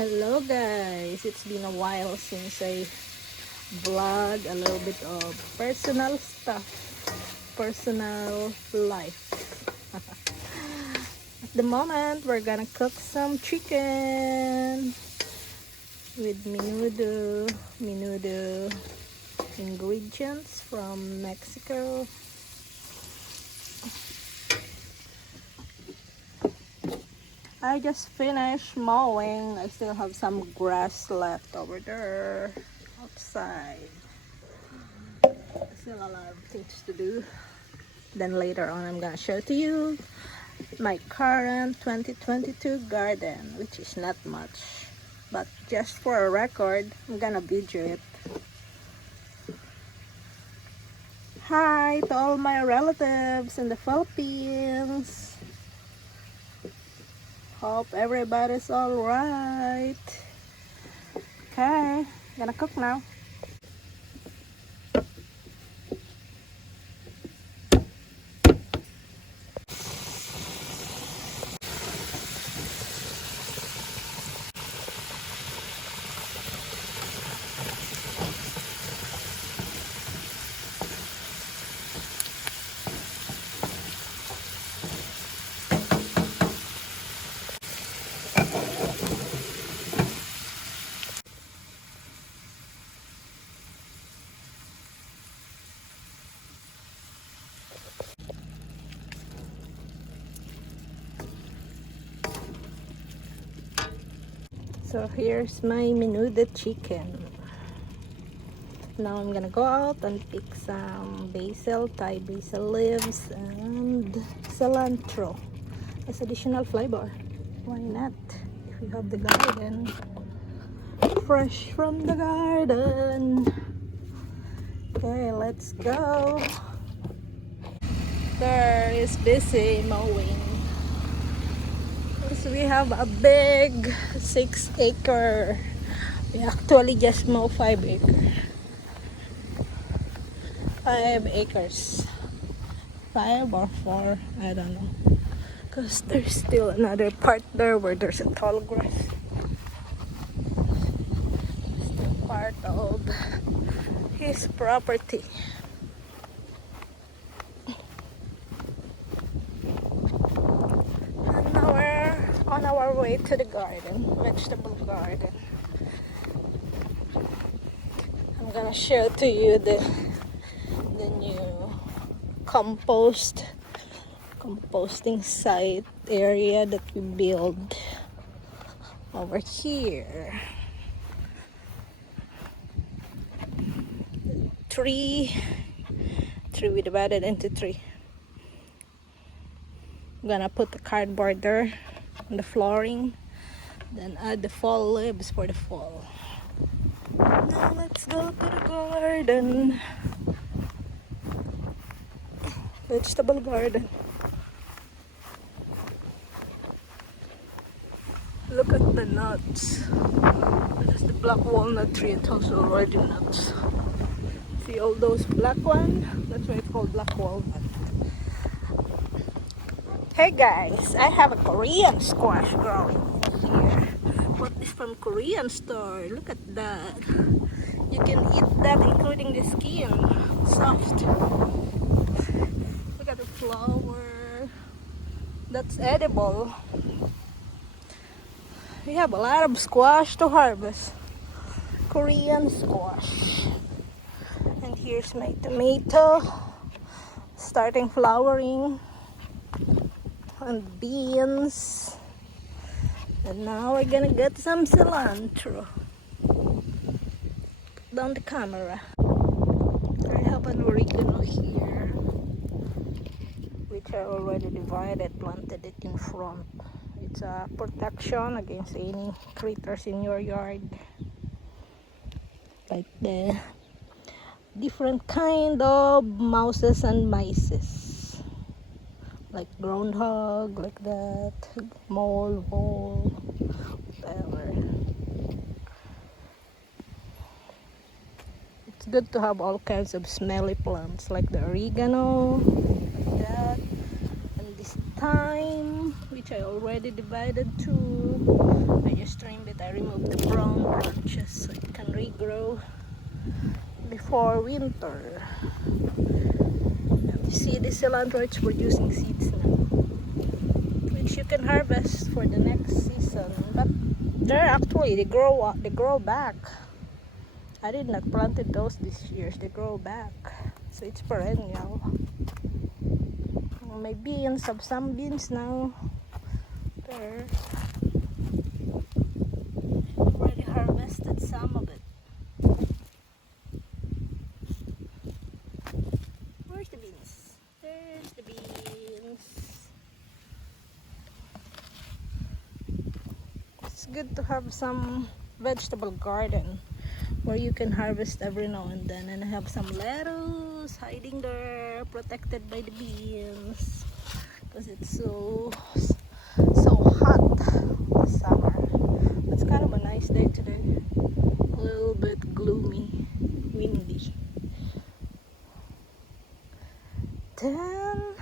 Hello guys, it's been a while since I vlog a little bit of personal stuff, personal life. At the moment we're gonna cook some chicken with menudo ingredients from Mexico. I just finished mowing. I still have some grass left over there outside. Still a lot of things to do. Then later on I'm gonna show to you my current 2022 garden, which is not much, but just for a record I'm gonna video it. Hi to all my relatives in the Philippines. Hope everybody's alright. Okay, gonna cook now. So here's my menudo chicken. Now I'm gonna go out and pick some basil, Thai basil leaves, and cilantro as additional flavor. Why not? If you have the garden, fresh from the garden. Okay, let's go. There is busy mowing. So we have a big 6-acre. We actually just mow 5 acres. 5 acres. 5 or 4, I don't know. Because there's still another part there where there's a tall grass. Still part of his property. On our way to the garden, vegetable garden. I'm gonna show to you the new composting site area that we build over here. Three we divided into 3. I'm gonna put the cardboard there on the flooring, then add the fall leaves for the fall. Now let's go to the garden. Vegetable garden. Look at the nuts. This is the black walnut tree. It has already nuts. See all those black ones? That's why it's called black walnut. Hey guys, I have a Korean squash growing here. What is from Korean store? Look at that. You can eat that including the skin. Soft. Look at the flower. That's edible. We have a lot of squash to harvest. Korean squash. And here's my tomato. Starting flowering. And beans, and now we're gonna get some cilantro. Put down the camera. I have an oregano here, which I already divided, planted it in front. It's a protection against any critters in your yard, like the different kind of mouses and mices. Like groundhog, like that, mole, whatever. It's good to have all kinds of smelly plants, like the oregano, like that, and this thyme, which I already divided two. I just trimmed it. I removed the brown branches so it can regrow before winter. And you see the cilantro, it's producing seeds now, which you can harvest for the next season. But they grow back. I did not planted those this year. They grow back, so it's perennial. My beans have some beans now. There, already harvested some of it. Where's the beans? There's the beans. It's good to have some vegetable garden where you can harvest every now and then. And I have some lettuce hiding there, protected by the beans, because it's so hot this summer. It's kind of a nice day today. A little bit gloomy, windy. Then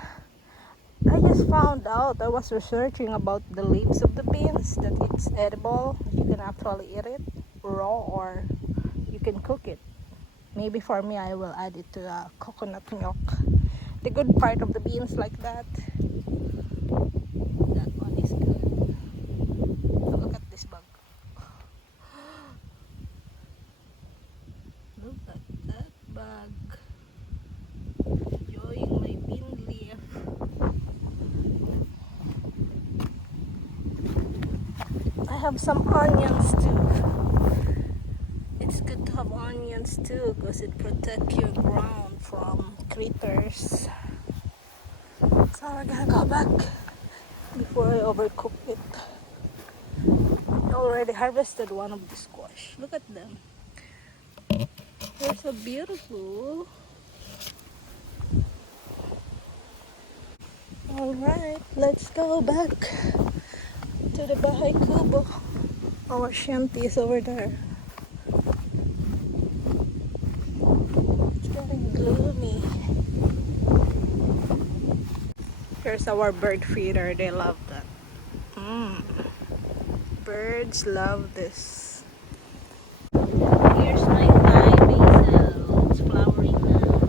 I just found out, I was researching about the leaves of the beans, that it's edible. You can actually eat it raw, or you can cook it. Maybe for me, I will add it to coconut milk. The good part of the beans like that. That one is good. Look at this bug. Look at that bug. Enjoying my bean leaf. I have some onions too. It's good to have onions too, because it protects your ground from critters. So we're gonna go back before I overcook it. I already harvested one of the squash. Look at them. They're so beautiful. Alright, let's go back to the Buhay Kubo. Our shanty is over there. It's getting gloomy. Here's our bird feeder. They love that. Birds love this. Here's my Thai basil. It's flowering now.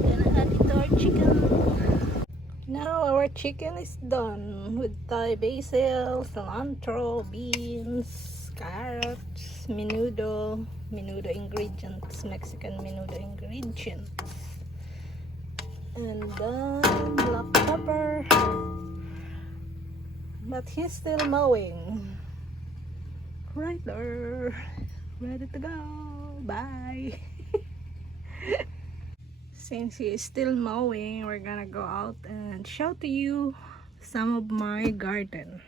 Gonna add it to our chicken. Now our chicken is done with Thai basil, cilantro, beans, carrots, menudo ingredients, Mexican menudo ingredients, and then black pepper. But he's still mowing. Right there. Ready to go. Bye. Since he is still mowing, we're gonna go out and show to you some of my garden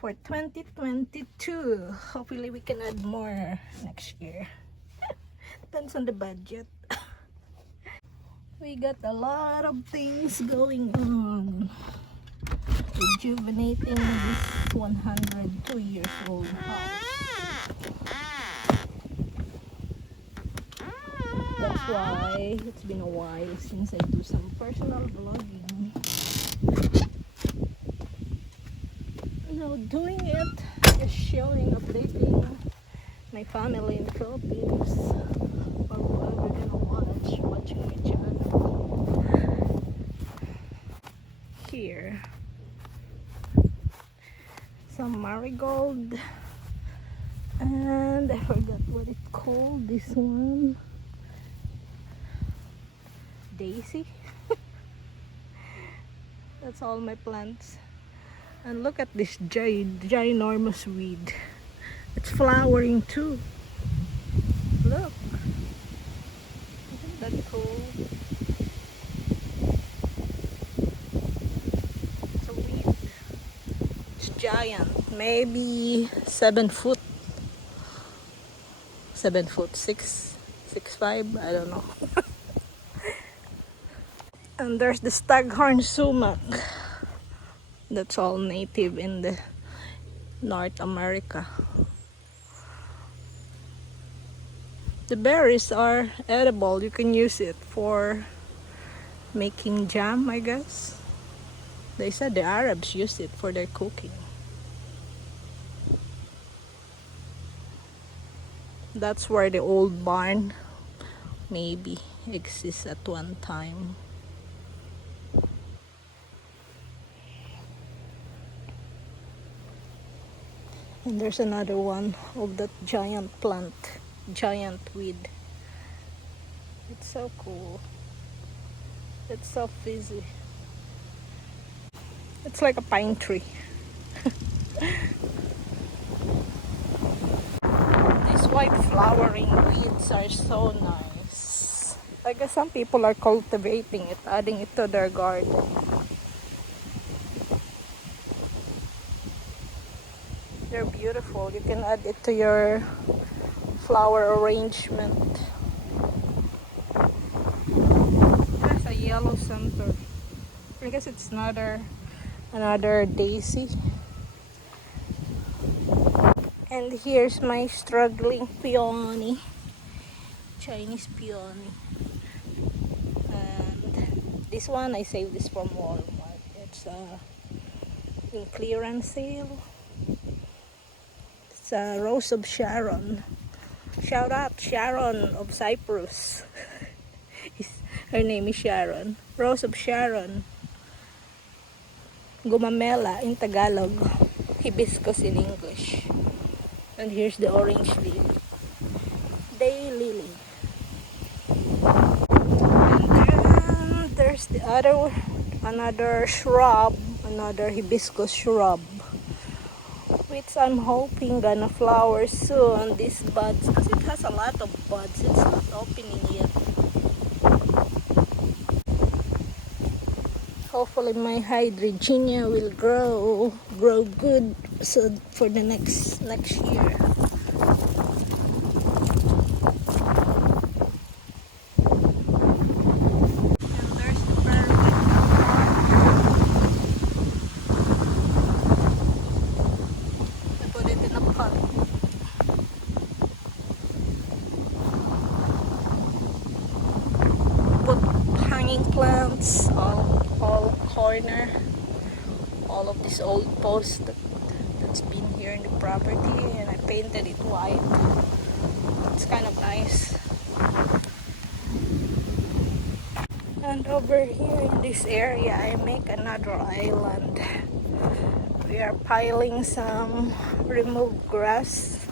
for 2022. Hopefully we can add more next year. Depends on the budget. We got a lot of things going on. Rejuvenating this 102 years old house. That's why it's been a while since I do some personal vlogging. Doing it, just showing, updating my family in the Philippines, or whoever gonna watching my channel. Here, some marigold, and I forgot what it's called. This one, daisy. That's all my plants. And look at this ginormous weed. It's flowering too. Look. Isn't that cool? It's a weed. It's giant. Maybe 7 foot. 7 foot, 6'5", I don't know. And there's the Staghorn Sumac. That's all native in the North America. The berries are edible. You can use it for making jam, I guess. They said the Arabs use it for their cooking. That's where the old barn maybe exists at one time. And there's another one of that giant plant, giant weed. It's so cool. It's so fizzy. It's like a pine tree. These white flowering weeds are so nice. I guess some people are cultivating it, adding it to their garden. They're beautiful. You can add it to your flower arrangement. There's a yellow center. I guess it's another daisy. And here's my struggling peony, Chinese peony. And this one, I saved this from Walmart. It's in clearance sale. It's a Rose of Sharon. Shout out Sharon of Cyprus. Her name is Sharon. Rose of Sharon. Gumamela in Tagalog. Hibiscus in English. And here's the orange lily. Daylily. And then there's the another shrub, another hibiscus shrub, which I'm hoping gonna flower soon. These buds, because it has a lot of buds, it's not opening yet. Hopefully my hydrogenia will grow good, so for the next year. Plants all corner, all of this old post that's been here in the property, and I painted it white. It's kind of nice. And over here in this area I make another island. We are piling some removed grass,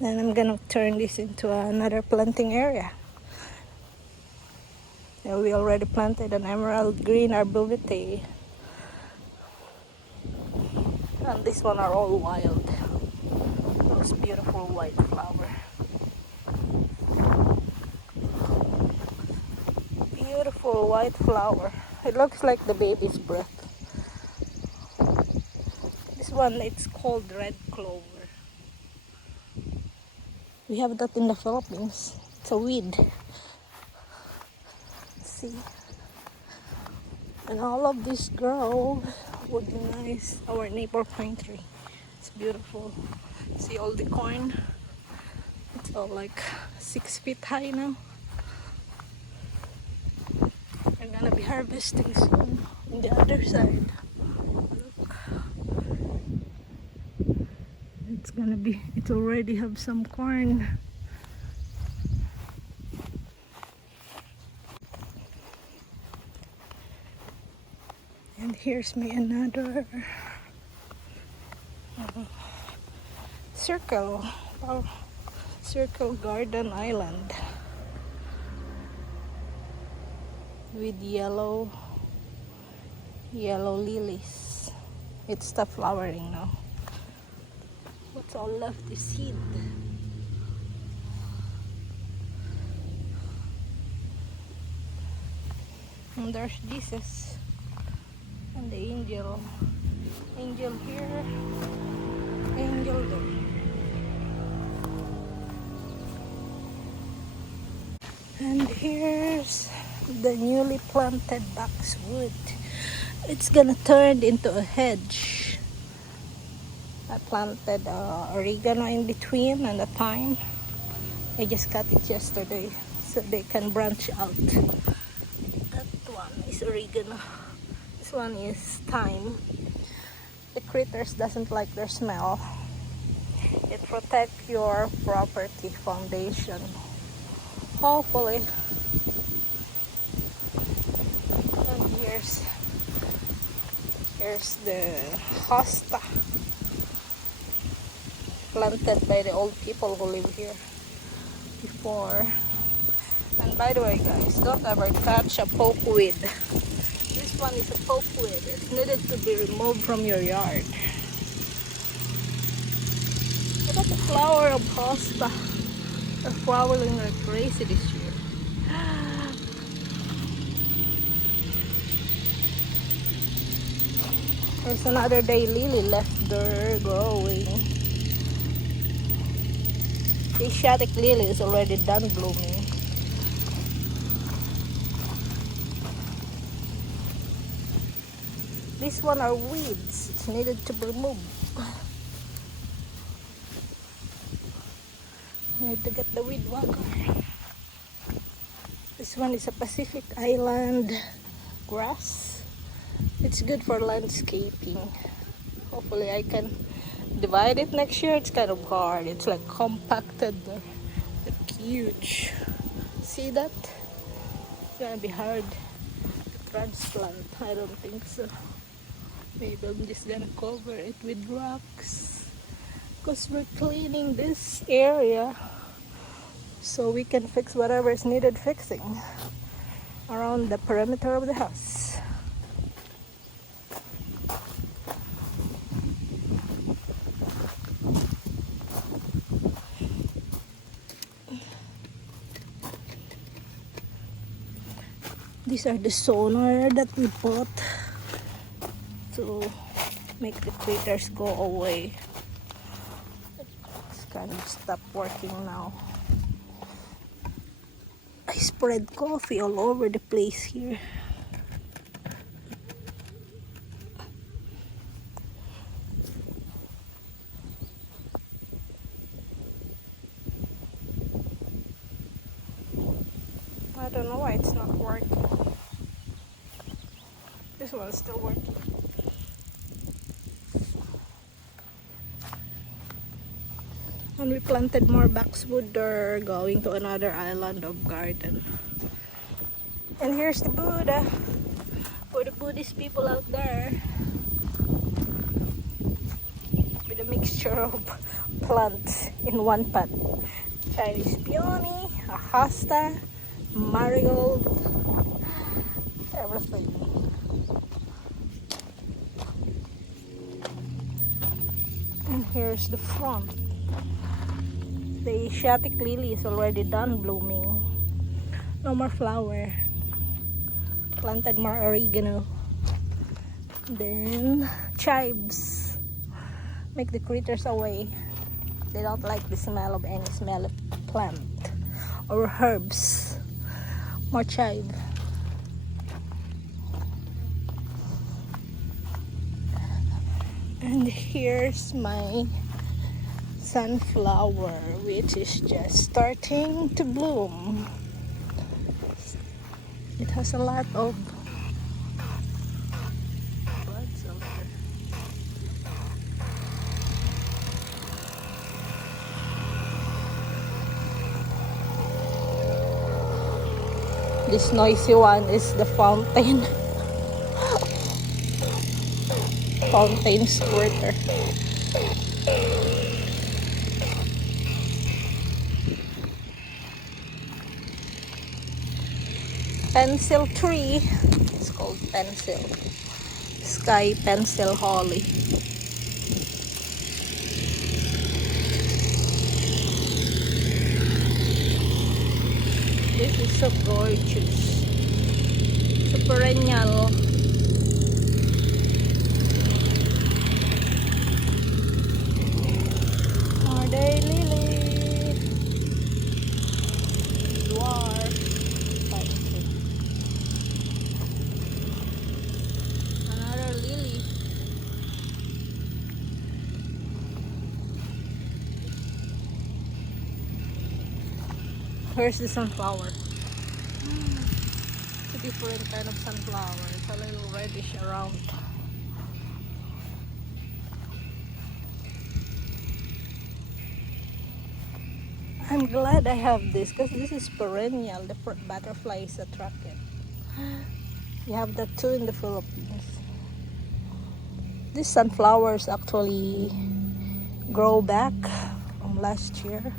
and I'm gonna turn this into another planting area. We already planted an emerald green arborvitae, and this one are all wild. Those beautiful white flower. Beautiful white flower. It looks like the baby's breath. This one, it's called red clover. We have that in the Philippines. It's a weed. See, and all of this grow would be nice. Our neighbor pine tree, it's beautiful. See all the corn, it's all like 6 feet high now. We're gonna be harvesting soon on the other side. Look, it already have some corn. And here's me another circle garden island with yellow lilies. It's stopped flowering now. What's all left is seed. And there's Jesus. And the angel here, angel there. And here's the newly planted boxwood. It's gonna turn into a hedge. I planted oregano in between and the thyme. I just cut it yesterday. so they can branch out. That one is oregano. This one is thyme. The critters doesn't like their smell. It protects your property foundation. Hopefully. And here's the hosta, planted by the old people who live here before. And by the way guys, don't ever touch a pokeweed. This one is a pokeweed. It needed to be removed from your yard. Look at the flower of hosta. They're flowering like crazy this year. There's another daylily left there growing. The Asiatic lily is already done blooming. This one are weeds. It's needed to be removed. Need to get the weed whacker. This one is a Pacific Island grass. It's good for landscaping. Hopefully I can divide it next year. It's kind of hard. It's like compacted. Like huge. See that? It's gonna be hard to transplant. I don't think so. Maybe I'm just gonna cover it with rocks. Because we're cleaning this area so we can fix whatever is needed fixing around the perimeter of the house. These are the sonar that we bought to make the critters go away. It's kind of stopped working now. I spread coffee all over the place here. I don't know why it's not working. This one's still working. And we planted more boxwood there, going to another island of garden. And here's the Buddha for the Buddhist people out there, with a mixture of plants in one pot. Chinese peony, a hosta, marigold, everything. And here's the front. The Asiatic lily is already done blooming. No more flower. Planted more oregano. Then chives. Make the critters away. They don't like the smell of any smell of plant or herbs. More chive. And here's my sunflower, which is just starting to bloom. It has a lot of buds out there. This noisy one is the fountain. Fountain squirter. Pencil tree. It's called pencil. Sky pencil holly. This is so gorgeous. It's a perennial. More daylily. Dwarf. Another lily. Here's the sunflower. It's a different kind of sunflower. It's a little reddish around. I'm glad I have this because this is perennial. The butterfly is attracted. You have that too in the Philippines. These sunflowers actually grow back from last year.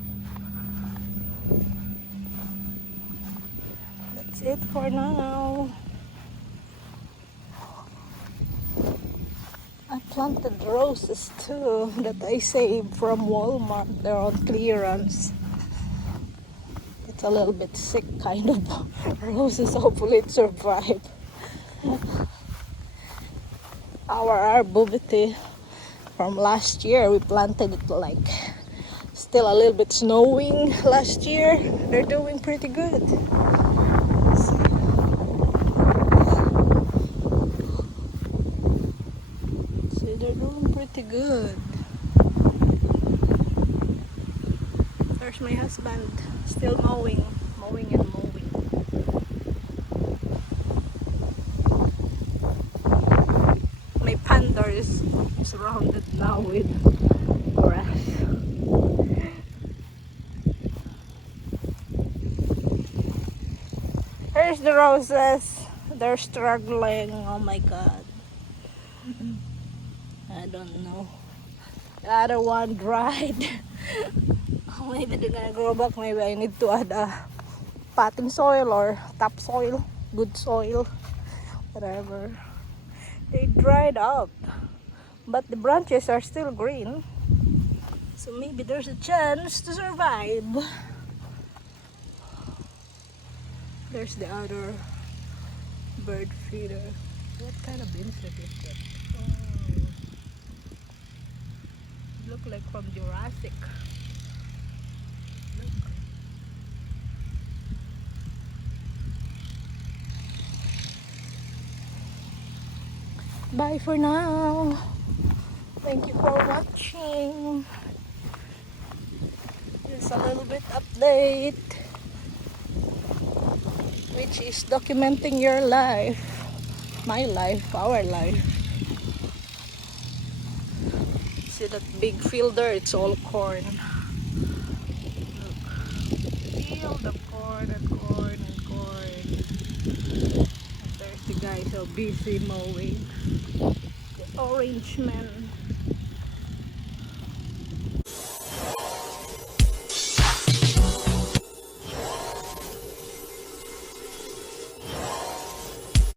That's it for now. I planted roses too that I saved from Walmart. They're on clearance. It's a little bit sick kind of roses. Hopefully it survived. Our arborvitae from last year, we planted it like still a little bit snowing last year. They're doing pretty good. See, they're doing pretty good. There's my husband still mowing and mowing. My panda is surrounded now with grass. Here's the roses. They're struggling. Oh my god. I don't know. The other one dried. Maybe they're gonna grow back. Maybe I need to add a potting soil or topsoil, good soil, whatever. They dried up, but the branches are still green, so maybe there's a chance to survive. There's the other bird feeder. What kind of insect is that? Oh, look like from Jurassic. Bye for now. Thank you for watching. Just a little bit update, which is documenting your life, my life, our life. See that big field there? It's all corn. Look, field of corn and corn and corn. And there's the guy so busy mowing. The orange man.